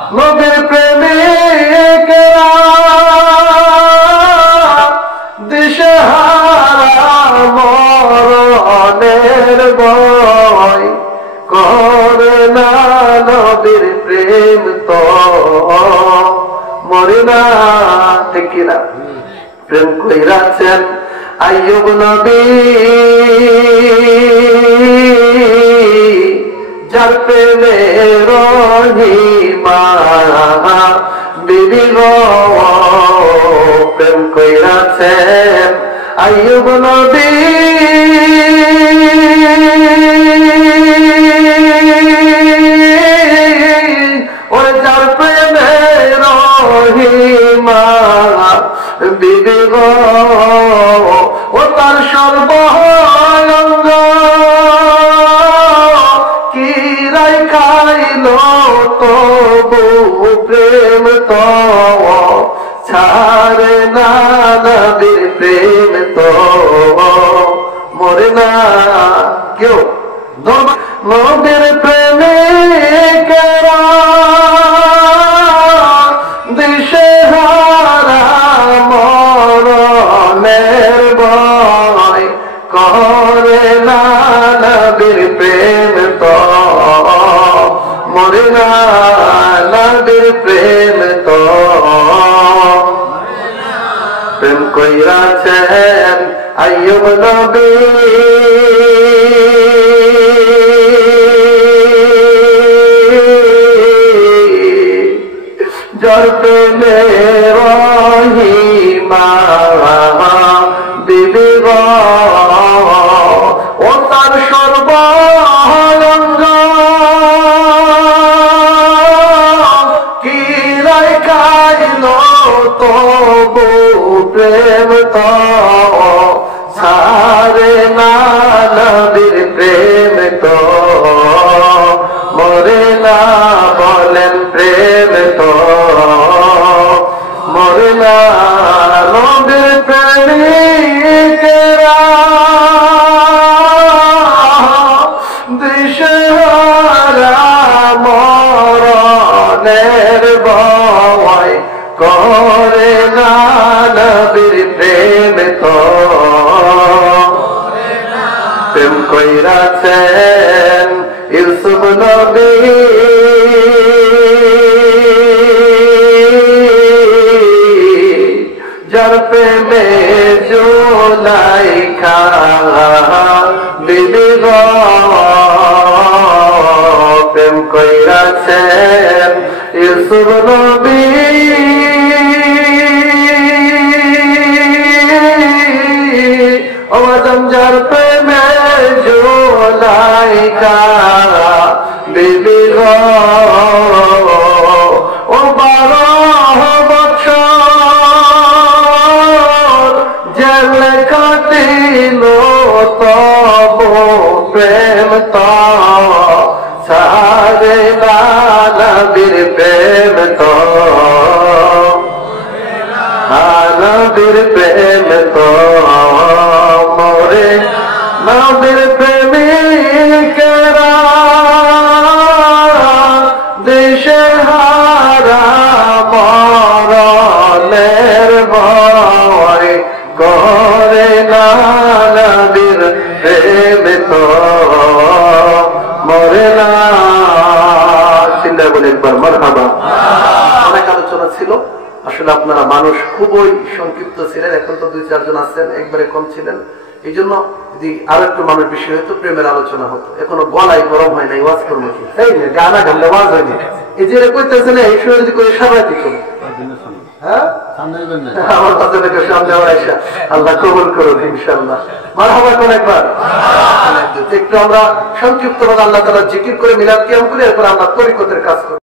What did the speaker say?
নবীর প্রেমিকেরা দিশেহারা মরণের ভয় করে না, নবীর প্রেম তো মরে না। ঠিক কিনা? প্রেম কইরাছেন আইয়ুব নবী, যার প্রেমে রহিমা বিবি গো। প্রেম কইরাছেন আইয়ুব নবী, ওই যার প্রেমে রহিমা বিবি গো, ও তার সর্বঙ্গ কিরাই খাইল তবু প্রেম তো ছাড়ে না, নবীর প্রেম তো মরে না। কেউ নবীর প্রেমিকেরা দিশেহারা মরণের ভয় করে না, নবীর প্রেম তো মরে না, নবীর প্রেম তো। প্রেম কইরাছেন আইয়ুব নবী, যার প্রেমে রহিমা বিবি গো, ও তার সর্বাঙ্গ কিরাই খাইল তবু প্রেম তো ছাড়ে না, নবীর প্রেম তো মরে না। বলেন প্রেম তো মরে না, নবীর প্রেমিকেরা দিশেহারা মরণের ভয় করে না, নবীর প্রেম তো। প্রেম কইরাছেন ইউসুফ নবী, যার প্রেমে জুলাইখা বিবি গো। প্রেম কইরাছেন ইউসুফ নবী, যার প্রেমে জুলাইখা বিবি গো, ও 12 বছর জেলে কাটিল তবু প্রেম তো ছাড়ে না, নবীর প্রেম তো নবীর প্রেম তো মরে। নবীর প্রেমিকেরা দিশেহারা মরণের ভয় করে না, নবীর প্রেম তো মরে না। চিন্তা বলে একবার মারহাবা। অনেক আলোচনা ছিল, আসলে আপনারা মানুষ খুবই সংক্ষিপ্ত ছিলেন, এখন তো 2-4 জন আছেন, একবারে কম ছিলেন। এই জন্য যদি আরো একটু মানুষ বিষয় হতো, প্রেমের আলোচনা হতো। এখনো গলায় গরম হয় নাই, ওয়াজ করবো কি? এই গানা গানলে ওয়াজ হয়নি। এই যে কইতেছে না, এই সময় যদি করে সবাই দিত, হ্যাঁ আমার কাছে সামনে আইসা আল্লাহ কবুল করুন ইনশাআল্লাহ। মারহাবা কোন একবার। একটু আমরা সংক্ষিপ্ত ভাবে আল্লাহ তাআলা জিকির করে মিলাদ কিয়াম করি, এরপর আমরা তরিকতের কাজ করি।